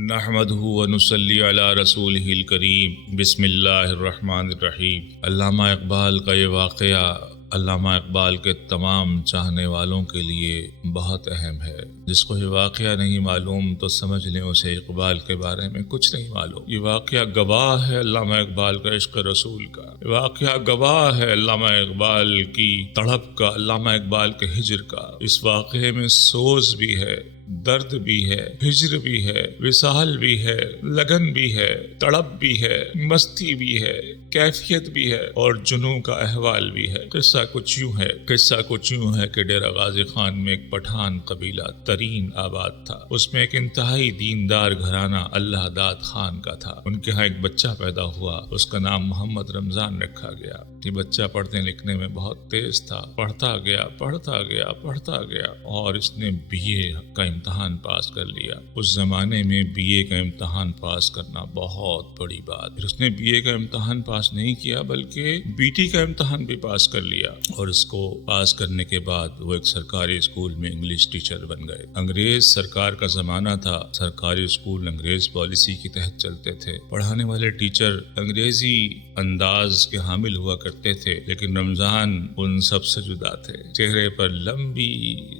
نحمدہ و نصلی علی رسولہ الکریم بسم اللہ الرحمن الرحیم۔ علامہ اقبال کا یہ واقعہ علامہ اقبال کے تمام چاہنے والوں کے لیے بہت اہم ہے۔ جس کو یہ واقعہ نہیں معلوم تو سمجھ لیں اسے اقبال کے بارے میں کچھ نہیں معلوم۔ یہ واقعہ گواہ ہے علامہ اقبال کا عشق رسول کا، یہ واقعہ گواہ ہے علامہ اقبال کی تڑپ کا، علامہ اقبال کے ہجر کا۔ اس واقعے میں سوز بھی ہے، درد بھی ہے، ہجر بھی ہے، وصال بھی ہے، لگن بھی ہے، تڑپ بھی ہے، مستی بھی ہے، کیفیت بھی ہے اور جنوں کا احوال بھی ہے۔ قصہ کچھ یوں ہے کہ ڈیرہ غازی خان میں ایک پٹھان قبیلہ ترین آباد تھا۔ اس میں ایک انتہائی دیندار گھرانہ اللہ داد خان کا تھا۔ ان کے ہاں ایک بچہ پیدا ہوا، اس کا نام محمد رمضان رکھا گیا۔ یہ بچہ پڑھنے لکھنے میں بہت تیز تھا، پڑھتا گیا اور اس نے BA کا امتحان پاس کر لیا۔ اس زمانے میں BA کا امتحان پاس کرنا بہت بڑی بات۔ پھر اس نے BA کا امتحان پاس نہیں کیا بلکہ BT کا امتحان بھی پاس کر لیا، اور اس کو پاس کرنے کے بعد وہ ایک سرکاری اسکول میں انگلش ٹیچر بن گئے۔ انگریز سرکار کا زمانہ تھا، سرکاری اسکول انگریز پالیسی کے تحت چلتے تھے۔ پڑھانے والے ٹیچر انگریزی انداز کے حامل ہوا کرتے تھے، لیکن رمضان ان سب سے جدا تھے۔ چہرے پر لمبی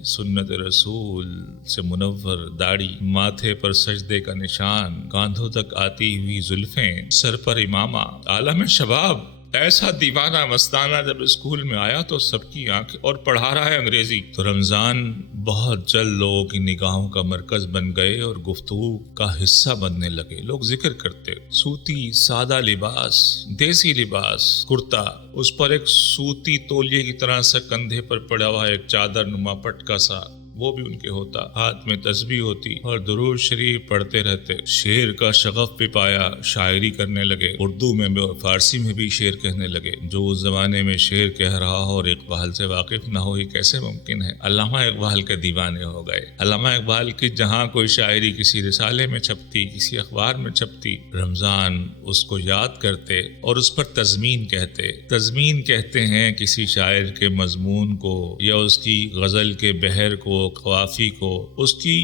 سنت رسول سے منور داڑھی، ماتھے پر سجدے کا نشان، کاندھوں تک آتی ہوئی زلفیں، سر پر امامہ، عالم شباب۔ ایسا دیوانہ مستانہ جب اسکول میں آیا تو سب کی آنکھیں، اور پڑھا رہا ہے انگریزی، تو رمضان بہت جلد لوگوں کی نگاہوں کا مرکز بن گئے اور گفتگو کا حصہ بننے لگے۔ لوگ ذکر کرتے، سوتی سادہ لباس، دیسی لباس، کرتا، اس پر ایک سوتی تولیے کی طرح سے کندھے پر پڑا ہوا ایک چادر نما پٹکا سا، وہ بھی ان کے ہوتا، ہاتھ میں تسبیح ہوتی اور درود شریف پڑھتے رہتے۔ شعر کا شغف بھی پایا، شاعری کرنے لگے، اردو میں بھی اور فارسی میں بھی شعر کہنے لگے۔ جو اس زمانے میں شعر کہہ رہا ہو اور اقبال سے واقف نہ ہو، یہ کیسے ممکن ہے؟ علامہ اقبال کے دیوانے ہو گئے۔ علامہ اقبال کی جہاں کوئی شاعری کسی رسالے میں چھپتی، کسی اخبار میں چھپتی، رمضان اس کو یاد کرتے اور اس پر تضمین کہتے۔ تضمین کہتے ہیں کسی شاعر کے مضمون کو یا اس کی غزل کے بحر کو، قوافی کو، اس کی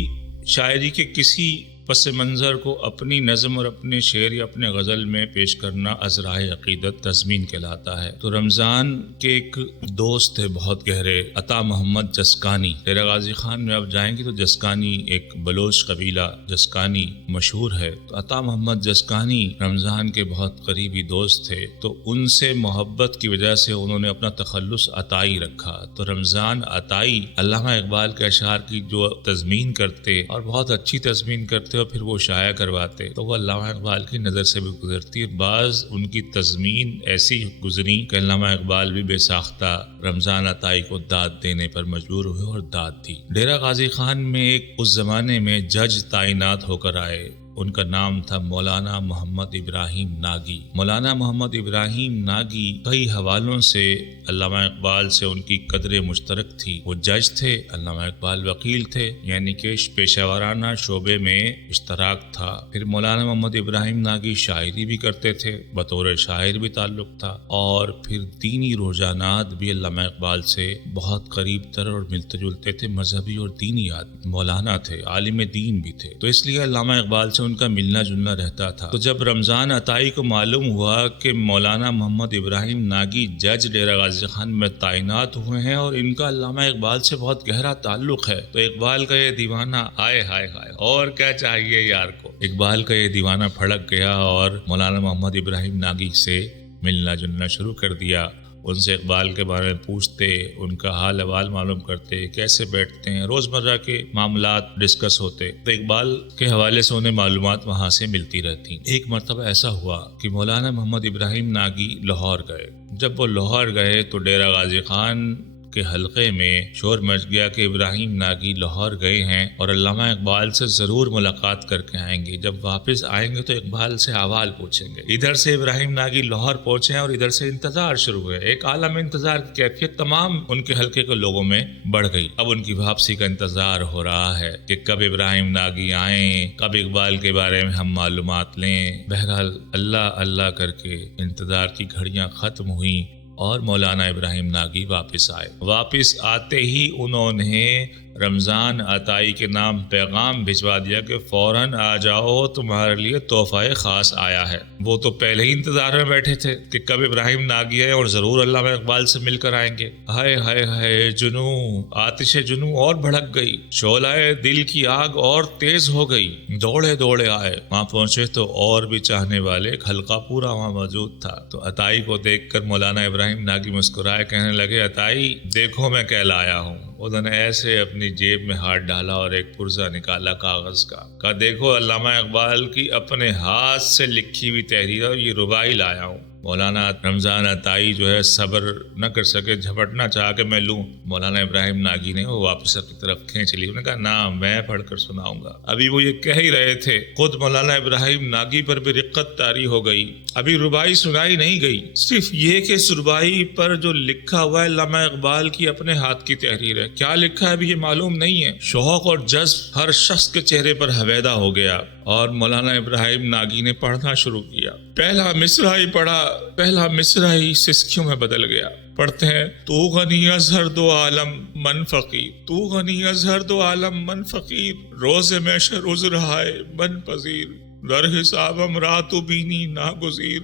شاعری کے کسی پس منظر کو اپنی نظم اور اپنے شعر یا اپنے غزل میں پیش کرنا ازرائے عقیدت تضمین کہلاتا ہے۔ تو رمضان کے ایک دوست تھے بہت گہرے، عطا محمد جسکانی۔ ڈیرہ غازی خان میں آپ جائیں گے تو جسکانی ایک بلوچ قبیلہ جسکانی مشہور ہے۔ تو عطا محمد جسکانی رمضان کے بہت قریبی دوست تھے، تو ان سے محبت کی وجہ سے انہوں نے اپنا تخلص عطائی رکھا۔ تو رمضان عطائی علامہ اقبال کے اشعار کی جو تضمین کرتے اور بہت اچھی تضمین کرتے اور پھر وہ شائع کرواتے، تو وہ علامہ اقبال کی نظر سے بھی گزرتی۔ بعض ان کی تضمین ایسی گزری کہ علامہ اقبال بھی بے ساختہ رمضان عطائی کو داد دینے پر مجبور ہوئے اور داد دی۔ ڈیرہ غازی خان میں ایک اس زمانے میں جج تعینات ہو کر آئے، ان کا نام تھا مولانا محمد ابراہیم ناگی۔ مولانا محمد ابراہیم ناگی کئی حوالوں سے علامہ اقبال سے ان کی قدر مشترک تھی۔ وہ جج تھے، علامہ اقبال وکیل تھے، یعنی کہ پیشہ ورانہ شعبے میں اشتراک تھا۔ پھر مولانا محمد ابراہیم ناگی شاعری بھی کرتے تھے، بطور شاعر بھی تعلق تھا، اور پھر دینی رجحانات بھی علامہ اقبال سے بہت قریب تر اور ملتے جلتے تھے۔ مذہبی اور دینی مولانا تھے، عالم دین بھی تھے، تو اس لیے علامہ اقبال سے ان کا ملنا جلنا رہتا تھا۔ تو جب رمضان عطائی کو معلوم ہوا کہ مولانا محمد ابراہیم ناگی جج ڈیرہ غازی خان میں تعینات ہوئے ہیں اور ان کا علامہ اقبال سے بہت گہرا تعلق ہے، تو اقبال کا یہ دیوانہ آئے ہائے ہائے اور کیا چاہیے یار کو، اقبال کا یہ دیوانہ پھڑک گیا اور مولانا محمد ابراہیم ناگی سے ملنا جلنا شروع کر دیا۔ ان سے اقبال کے بارے میں پوچھتے، ان کا حال احوال معلوم کرتے، کیسے بیٹھتے ہیں، روزمرہ کے معاملات ڈسکس ہوتے، تو اقبال کے حوالے سے انہیں معلومات وہاں سے ملتی رہتی۔ ایک مرتبہ ایسا ہوا کہ مولانا محمد ابراہیم ناگی لاہور گئے۔ جب وہ لاہور گئے تو ڈیرہ غازی خان کے حلقے میں شور مچ گیا کہ ابراہیم ناگی لاہور گئے ہیں اور علامہ اقبال سے ضرور ملاقات کر کے آئیں گے، جب واپس آئیں گے تو اقبال سے احوال پوچھیں گے۔ ادھر سے ابراہیم ناگی لاہور پہنچے اور ادھر سے انتظار شروع ہوئے۔ ایک عالم انتظار کی کیفیت تمام ان کے حلقے کے لوگوں میں بڑھ گئی۔ اب ان کی واپسی کا انتظار ہو رہا ہے کہ کب ابراہیم ناگی آئیں، کب اقبال کے بارے میں ہم معلومات لیں۔ بہرحال اللہ اللہ کر کے انتظار کی گھڑیاں ختم ہوئیں اور مولانا ابراہیم ناگی واپس آئے۔ واپس آتے ہی انہوں نے رمضان عطائی کے نام پیغام بھجوا دیا کہ فوراً آ جاؤ، تمہارے لیے تحفہ خاص آیا ہے۔ وہ تو پہلے ہی انتظار میں بیٹھے تھے کہ کب ابراہیم ناگی ہے اور ضرور علامہ اقبال سے مل کر آئیں گے۔ ہائے ہائے ہائے جنوں، آتش جنوں اور بھڑک گئی، شعلۂ دل کی آگ اور تیز ہو گئی۔ دوڑے دوڑے آئے، وہاں پہنچے تو اور بھی چاہنے والے، ایک حلقہ پورا وہاں موجود تھا۔ تو عطائی کو دیکھ کر مولانا ابراہیم ناگی مسکرائے، کہنے لگے عطائی دیکھو میں کیا لایا ہوں۔ انہوں نے ایسے اپنی جیب میں ہاتھ ڈالا اور ایک پرزہ نکالا کاغذ کا، کہا دیکھو علامہ اقبال کی اپنے ہاتھ سے لکھی ہوئی تحریر اور یہ رباعی لایا ہوں۔ مولانا رمضان عطائی جو ہے صبر نہ کر سکے، جھپٹنا چاہا کہ میں لوں۔ مولانا ابراہیم ناگی نے وہ واپس اپنی طرف کھینچ لی، انہوں نے کہا نہ میں پڑھ کر سناؤں گا۔ ابھی وہ یہ کہہ ہی رہے تھے، خود مولانا ابراہیم ناگی پر بھی رقت طاری ہو گئی۔ ابھی رباعی سنائی نہیں گئی، صرف یہ کہ اس رباعی پر جو لکھا ہوا ہے علامہ اقبال کی اپنے ہاتھ کی تحریر ہے۔ کیا لکھا ہے ابھی یہ معلوم نہیں ہے۔ شوق اور جذب ہر شخص کے چہرے پر حویدہ ہو گیا اور مولانا ابراہیم ناگی نے پڑھنا شروع کیا۔ پہلا مصرع ہی پڑھا، پہلا مصرع ہی سسکیوں میں بدل گیا۔ پڑھتے ہیں، تو غنی از ہر دو عالم من فقیر، تو غنی از ہر دو عالم من فقیر، روز محشر عذر ہائے من پذیر، در حساب امرا تو بینی ناگزیر،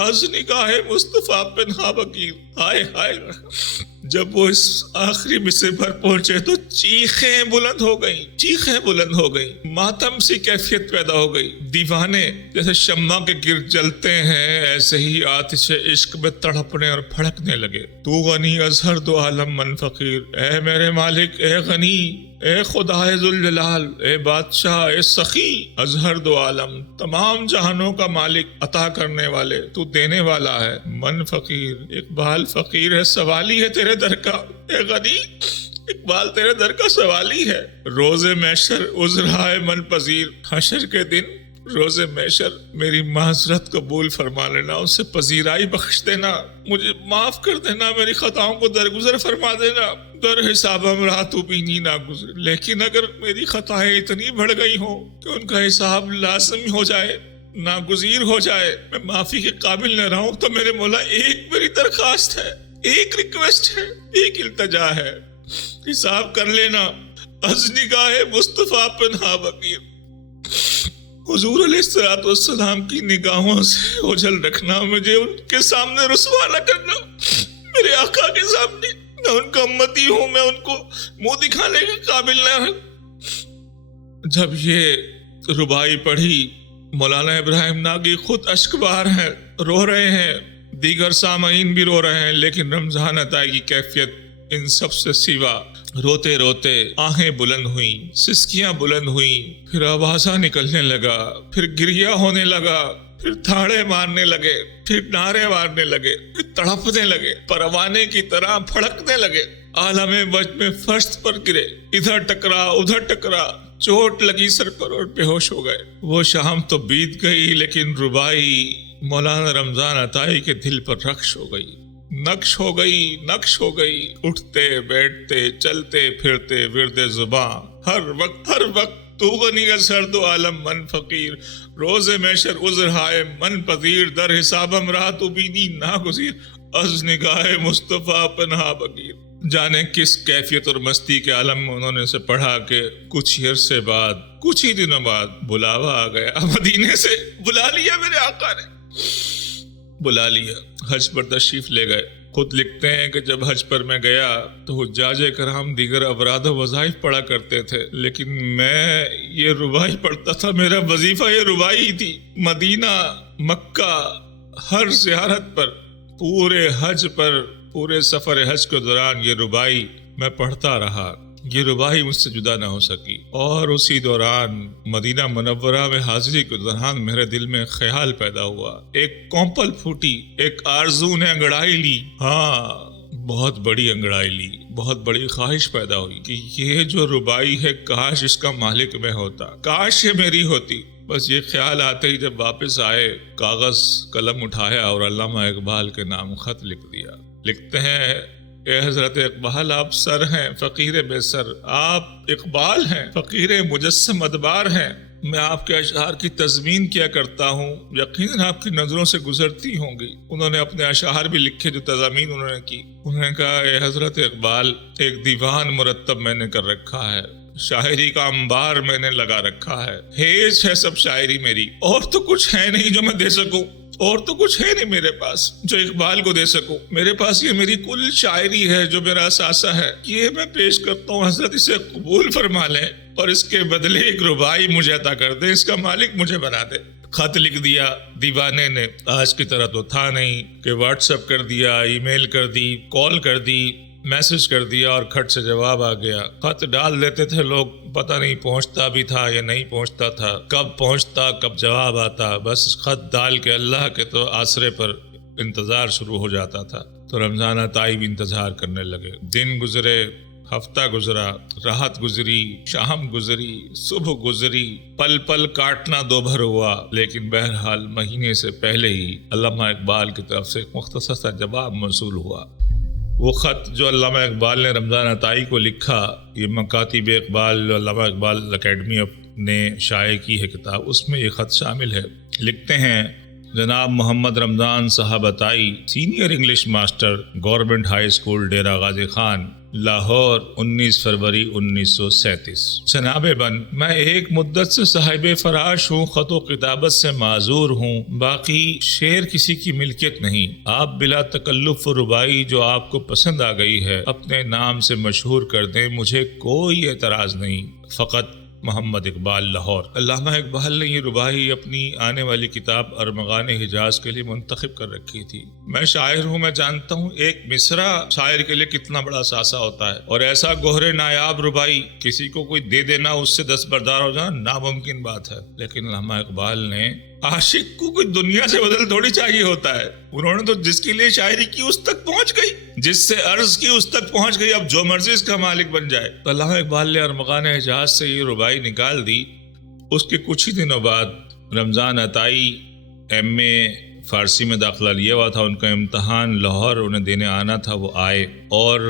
از نگاہ مصطفیٰ پنہا بگیر۔ ہائے ہائے، جب وہ اس آخری مصرع پر پہنچے تو چیخیں بلند ہو گئیں، چیخیں بلند ہو گئیں، ماتم سی کیفیت پیدا ہو گئی۔ دیوانے جیسے شمع کے گرد جلتے ہیں، ایسے ہی آتش عشق میں تڑپنے اور بھڑکنے لگے۔ تو غنی از ہر دو عالم من فقیر، اے میرے مالک، اے غنی، اے خدائے ذوالجلال، اے بادشاہ، اے سخی، از ہر دو عالم، تمام جہانوں کا مالک، عطا کرنے والے، تو دینے والا ہے۔ من فقیر، اقبال فقیر ہے، سوالی ہے تیرے در کا۔ اے غنی، اقبال تیرے در کا سوالی ہے۔ روز محشر عذرائے من پذیر، حشر کے دن روز محشر میری معذرت قبول فرما لینا، اس سے پذیرائی بخش دینا، مجھے معاف کر دینا، میری خطاؤں کو درگزر فرما دینا۔ در حساب امرا تو بینی ناگزیر، لیکن اگر میری خطائیں اتنی بڑھ گئی ہوں کہ ان کا حساب لازمی ہو جائے، ناگزیر ہو جائے، میں معافی کے قابل نہ رہوں، تو میرے مولا ایک میری درخواست ہے، ایک ریکویسٹ ہے، ایک التجا ہے، حساب کر لینا، از نگاہ مصطفیٰ پنہا بگیر، حضور علیہ الصلوۃ والسلام کی نگاہوں سے اوجھل رکھنا، مجھے ان کے سامنے رسوا نہ کرنا، میرے آقا کے سامنے، میں ان کا امتی ہوں، میں ان کو منہ دکھانے کے قابل نہ ہوں۔ جب یہ رباعی پڑھی، مولانا ابراہیم ناگی خود اشک بہار ہیں، رو رہے ہیں، دیگر سامعین بھی رو رہے ہیں، لیکن رمضان عطائی کی کیفیت ان سب سے سوا۔ روتے روتے آہیں بلند ہوئیں، سسکیاں بلند ہوئیں، پھر آوازہ نکلنے لگا، پھر گریہ ہونے لگا، پھر تھاڑے مارنے لگے، پھر نعرے مارنے لگے، پھر تڑپنے لگے، پروانے کی طرح پھڑکنے لگے۔ عالم وجد میں فرش پر گرے، ادھر ٹکرا ادھر ٹکرا، چوٹ لگی سر پر اور بے ہوش ہو گئے۔ وہ شام تو بیت گئی، لیکن رباعی مولانا رمضان عطائی کے دل پر رخش ہو گئی، نقش ہو گئی، نقش ہو گئی۔ اٹھتے بیٹھتے چلتے پھرتے ورد زباں، ہر وقت تو غنی از ہر دو عالم من فقیر، روز محشر عذر ہائے من پذیر، در حساب امرا تو بینی ناگزیر، از نگاہ مصطفیٰ پنہا بگیر۔ جانے کس کیفیت اور مستی کے عالم میں انہوں نے اسے پڑھا کہ کچھ ہی عرصے بعد، کچھ ہی دنوں بعد بلاوا آ گیا، مدینے سے بلا لیا میرے آقا نے، بلا لیا، حج پر تشریف لے گئے۔ خود لکھتے ہیں کہ جب حج پر میں گیا تو حجاج کرام دیگر افراد و وظائف پڑھا کرتے تھے، لیکن میں یہ رباعی پڑھتا تھا، میرا وظیفہ یہ رباعی تھی۔ مدینہ، مکہ، ہر زیارت پر، پورے حج پر، پورے سفر حج کے دوران یہ رباعی میں پڑھتا رہا، یہ رباعی مجھ سے جدا نہ ہو سکی۔ اور اسی دوران مدینہ منورہ میں حاضری کے دوران میرے دل میں خیال پیدا ہوا، ایک کونپل پھوٹی، ایک آرزو نے انگڑائی لی، ہاں بہت بڑی انگڑائی لی، بہت بڑی خواہش پیدا ہوئی کہ یہ جو رباعی ہے کاش اس کا مالک میں ہوتا، کاش یہ میری ہوتی۔ بس یہ خیال آتے ہی جب واپس آئے، کاغذ قلم اٹھایا اور علامہ اقبال کے نام خط لکھ دیا۔ لکھتے ہیں، اے حضرت اقبال، آپ سر ہیں فقیر بے سر، آپ اقبال ہیں فقیر مجسم ادبار ہیں، میں آپ کے اشعار کی تضمین کیا کرتا ہوں، یقیناً آپ کی نظروں سے گزرتی ہوں گی۔ انہوں نے اپنے اشعار بھی لکھے جو تضامین انہوں نے کی۔ انہوں نے کہا اے حضرت اقبال، ایک دیوان مرتب میں نے کر رکھا ہے، شاعری کا انبار میں نے لگا رکھا ہے، ہیج ہے سب شاعری میری، اور تو کچھ ہے نہیں جو میں دے سکوں، اور تو کچھ ہے نہیں میرے پاس جو اقبال کو دے سکوں۔ میرے پاس یہ میری کل شاعری ہے جو میرا اثاثہ ہے، یہ میں پیش کرتا ہوں، حضرت اسے قبول فرما لیں اور اس کے بدلے ایک ربائی مجھے عطا کر دیں، اس کا مالک مجھے بنا دے۔ خط لکھ دیا دیوانے نے، آج کی طرح تو تھا نہیں کہ واٹس ایپ کر دیا، ای میل کر دی، کال کر دی، میسج کر دیا اور کھٹ سے جواب آ گیا۔ خط ڈال دیتے تھے لوگ، پتہ نہیں پہنچتا بھی تھا یا نہیں پہنچتا تھا، کب پہنچتا کب جواب آتا، بس خط ڈال کے اللہ کے تو آسرے پر انتظار شروع ہو جاتا تھا۔ تو رمضان عطائی بھی انتظار کرنے لگے۔ دن گزرے، ہفتہ گزرا، رات گزری، شام گزری، صبح گزری، پل پل کاٹنا دو بھر ہوا، لیکن بہرحال مہینے سے پہلے ہی علامہ اقبال کی طرف سے ایک مختصر سا جواب موصول ہوا۔ وہ خط جو علامہ اقبال نے رمضان عطائی کو لکھا، یہ مکاتب اقبال جو علامہ اقبال اکیڈمی نے شائع کی ہے کتاب، اس میں یہ خط شامل ہے۔ لکھتے ہیں جناب Muhammad Ramzan Sahib Atai, senior English master, government high school Dera Ghazi Khan, Lahore, 19 فروری 1937۔ جناب بن، میں ایک مدت سے صاحب فراش ہوں، خط و کتابت سے معذور ہوں، باقی شعر کسی کی ملکیت نہیں۔ آپ بلا تکلف و ربائی جو آپ کو پسند آ گئی ہے اپنے نام سے مشہور کر دیں، مجھے کوئی اعتراض نہیں۔ فقط محمد اقبال، لاہور۔ علامہ اقبال نے یہ ربائی اپنی آنے والی کتاب ارمغان حجاز کے لیے منتخب کر رکھی تھی۔ میں شاعر ہوں، میں جانتا ہوں ایک مصرع شاعر کے لیے کتنا بڑا اثاثہ ہوتا ہے، اور ایسا گوہر نایاب ربائی کسی کو کوئی دے دینا، اس سے دستبردار ہو جانا ناممکن بات ہے۔ لیکن علامہ اقبال نے عاشق کو کوئی دنیا سے بدل تھوڑی چاہیے ہوتا ہے، انہوں نے تو جس کے لیے شاعری کی اس تک پہنچ گئی، جس سے عرض کی اس تک پہنچ گئی، اب جو مرضی اس کا مالک بن جائے۔ تو علامہ اقبال نے ارمغان حجاز سے یہ ربائی نکال دی۔ اس کے کچھ ہی دنوں بعد رمضان عطائی MA فارسی میں داخلہ لیا ہوا تھا، ان کا امتحان لاہور انہیں دینے آنا تھا، وہ آئے اور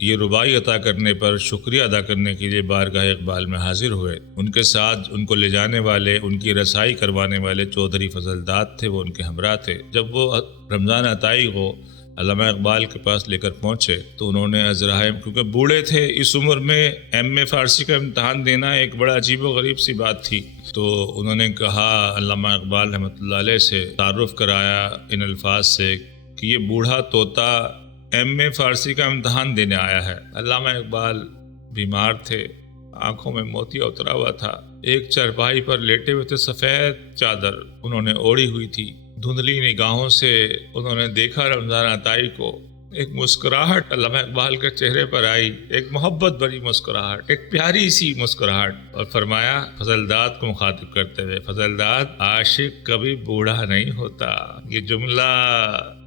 یہ ربائی عطا کرنے پر شکریہ ادا کرنے کے لیے بارگاہ اقبال میں حاضر ہوئے۔ ان کے ساتھ ان کو لے جانے والے، ان کی رسائی کروانے والے چودھری فضل داد تھے، وہ ان کے ہمراہ تھے۔ جب وہ رمضان عطائی کو علامہ اقبال کے پاس لے کر پہنچے تو انہوں نے عذرائے، کیونکہ بوڑھے تھے، اس عمر میں MA فارسی کا امتحان دینا ایک بڑا عجیب و غریب سی بات تھی، تو انہوں نے کہا، علامہ اقبال رحمۃ اللہ علیہ سے تعارف کرایا ان الفاظ سے کہ یہ بوڑھا طوطا MA فارسی کا امتحان دینے آیا ہے۔ علامہ اقبال بیمار تھے، آنکھوں میں موتیا اترا ہوا تھا، ایک چارپائی پر لیٹے ہوئے تھے، سفید چادر انہوں نے اوڑھی ہوئی تھی، دھندلی نگاہوں سے انہوں نے دیکھا رمضان عطائی کو۔ ایک مسکراہٹ علامہ اقبال کے چہرے پر آئی، ایک محبت بھری مسکراہٹ، ایک پیاری سی مسکراہٹ، اور فرمایا فضل داد کو مخاطب کرتے ہوئے، فضل داد، عاشق کبھی بوڑھا نہیں ہوتا۔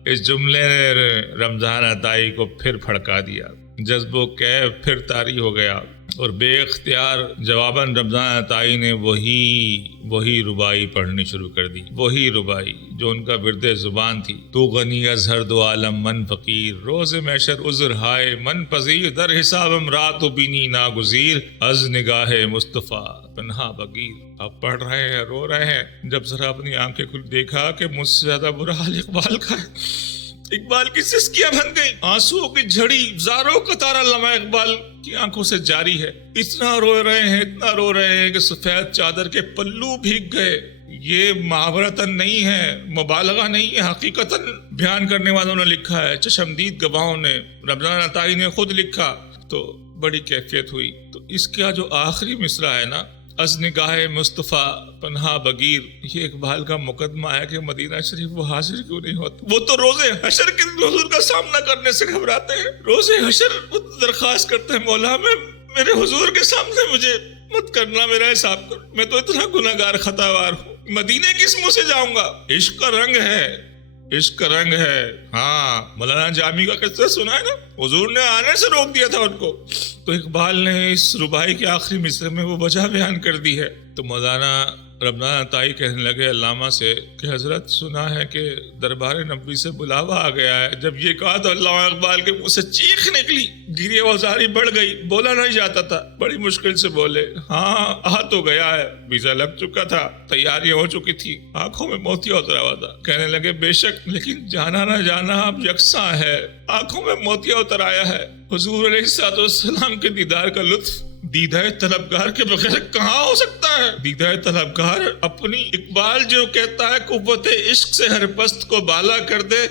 اس جملے نے رمضان عطائی کو پھر پھڑکا دیا، جذب و کیف پھر طاری ہو گیا، اور بے اختیار جواباً رمضان عطائی نے وہی ربائی پڑھنی شروع کر دی، وہی ربائی جو ان کا ورد زبان تھی۔ تو غنی از ہر دو عالم من فقیر، روز محشر عذر ہائے من پذیر، در حسابم رات و بینی ناگزیر، از نگاہ مصطفیٰ پنہا بگیر۔ آپ پڑھ رہے ہیں، رو رہے ہیں، جب ذرا اپنی آنکھیں کھل دیکھا کہ مجھ سے زیادہ برا حال اقبال کا ہے۔ اقبال کی سسکیاں بن گئی، آنسوؤں کی جھڑی زاروں قطار علامہ اقبال کی آنکھوں سے جاری ہے۔ اتنا رو رہے ہیں کہ سفید چادر کے پلو بھیگ گئے۔ یہ محاورتاً نہیں ہے، مبالغہ نہیں ہے، حقیقتاً بیان کرنے والوں نے لکھا ہے، چشمدید گواہوں نے، رمضان عطائی نے خود لکھا، تو بڑی کیفیت ہوئی۔ تو اس کا جو آخری مصرع ہے نا، از نگاہ مصطفیٰ پنہا بگیر، یہ اقبال کا مقدمہ ہے کہ مدینہ شریف وہ حاضر کیوں نہیں ہوتے؟ وہ تو روز حشر کے دن حضور کا سامنا کرنے سے گھبراتے ہیں، روز حشر درخواست کرتے ہیں، مولا میرے حضور کے سامنے مجھے مت کرنا، میرا حساب کر، میں تو اتنا گناہگار خطاوار ہوں، مدینے کس منہ سے جاؤں گا؟ عشق کا رنگ ہے، عشق کا رنگ ہے۔ ہاں، مولانا جامی کا قصہ سنا ہے نا، حضور نے آنے سے روک دیا تھا ان کو، تو اقبال نے اس ربائی کے آخری مصرع میں وہ وجہ بیان کر دی ہے۔ تو مولانا رمضان عطائی کہنے لگے علامہ سے کہ حضرت سنا ہے کہ دربار نبوی سے بلاوا آ گیا ہے۔ جب یہ کہا تو علامہ اقبال کے منہ سے چیخ نکلی، گریہ وزاری بڑھ گئی، بولا نہیں جاتا تھا، بڑی مشکل سے بولے ہاں آ تو گیا ہے، ویزا لگ چکا تھا، تیاریاں ہو چکی تھی، آنکھوں میں موتیا اترا ہوا تھا۔ کہنے لگے بے شک، لیکن جانا نہ جانا اب یکساں ہے، آنکھوں میں موتیا اتر آیا ہے۔ حضور علیہ السلام کے دیدار کا لطف دیدہ طلبگار کے بغیر کہاں ہو سکتا ہے؟ دیدہ طلبگار اپنی اقبال جو کہتا ہے قوت عشق سے ہر پست کو بالا کر دے،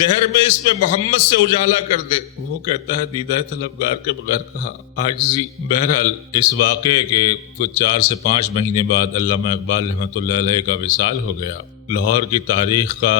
دہر میں اس میں محمد سے اجالا کر دے، وہ کہتا ہے دیدہ طلبگار کے بغیر کہاں عاجزی۔ بہرحال اس واقعے کے کچھ 4 سے 5 مہینے بعد علامہ اقبال رحمۃ اللہ علیہ کا وصال ہو گیا۔ لاہور کی تاریخ کا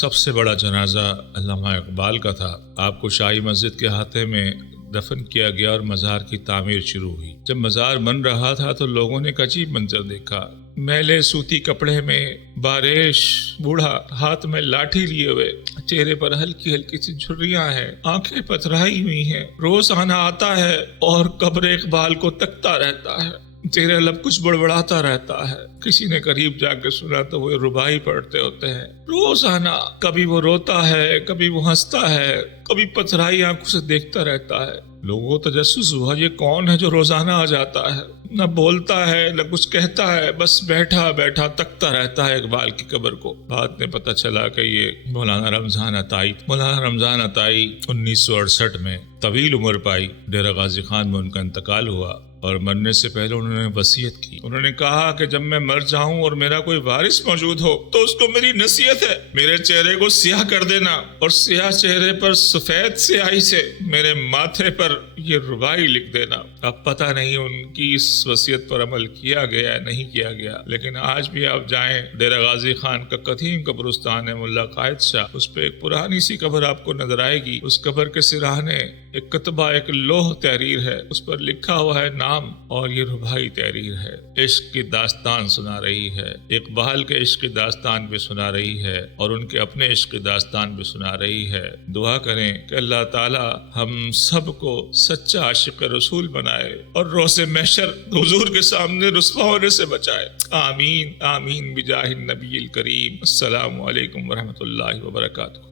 سب سے بڑا جنازہ علامہ اقبال کا تھا۔ آپ کو شاہی مسجد کے احاطے میں دفن کیا گیا اور مزار کی تعمیر شروع ہوئی۔ جب مزار بن رہا تھا تو لوگوں نے ایک عجیب منظر دیکھا۔ میلے سوتی کپڑے میں باریش بوڑھا، ہاتھ میں لاٹھی لیے ہوئے، چہرے پر ہلکی ہلکی سی جھریاں ہیں، آنکھیں پتھرائی ہوئی ہیں، روز آنا آتا ہے اور قبر اقبال کو تکتا رہتا ہے، تیرے لب کچھ بڑبڑاتا رہتا ہے۔ کسی نے قریب جا کے سنا تو وہ ربائی پڑھتے ہوتے ہیں، روزانہ کبھی وہ روتا ہے، کبھی وہ ہنستا ہے، کبھی پتھرائی آنکھوں سے دیکھتا رہتا ہے۔ لوگوں کو تجسس ہوا یہ کون ہے جو روزانہ آ جاتا ہے، نہ بولتا ہے نہ کچھ کہتا ہے، بس بیٹھا بیٹھا تکتا رہتا ہے اقبال کی قبر کو۔ بعد میں پتہ چلا کہ یہ مولانا رمضان عطائی۔ مولانا رمضان عطائی 1968 میں طویل عمر پائی، ڈیرہ غازی خان میں ان کا انتقال ہوا اور مرنے سے پہلے انہوں نے وصیت کی۔ انہوں نے کہا کہ جب میں مر جاؤں اور میرا کوئی وارث موجود ہو تو اس کو میری نصیحت ہے، میرے چہرے کو سیاہ کر دینا اور سیاہ چہرے پر سفید سیاہی سے میرے ماتھے پر یہ ربائی لکھ دینا۔ اب پتہ نہیں ان کی اس وصیت پر عمل کیا گیا نہیں کیا گیا، لیکن آج بھی آپ جائیں، ڈیرہ غازی خان کا قدیم قبرستان ہے ملا قائد شاہ، اس پہ ایک پرانی سی قبر آپ کو نظر آئے گی۔ اس قبر کے سراہنے ایک کتبہ، ایک لوح تحریر ہے، اس پر لکھا ہوا ہے نام اور یہ ربائی تحریر ہے۔ عشق کی داستان سنا رہی ہے، اقبال کے عشق کی داستان بھی سنا رہی ہے اور ان کے اپنے عشق کی داستان بھی سنا رہی ہے۔ دعا کریں کہ اللہ تعالی ہم سب کو سچا عاشق رسول بنائے اور روز محشر حضور کے سامنے رسوا ہونے سے بچائے۔ آمین آمین بجاہ النبی الکریم۔ السلام علیکم ورحمۃ اللہ وبرکاتہ۔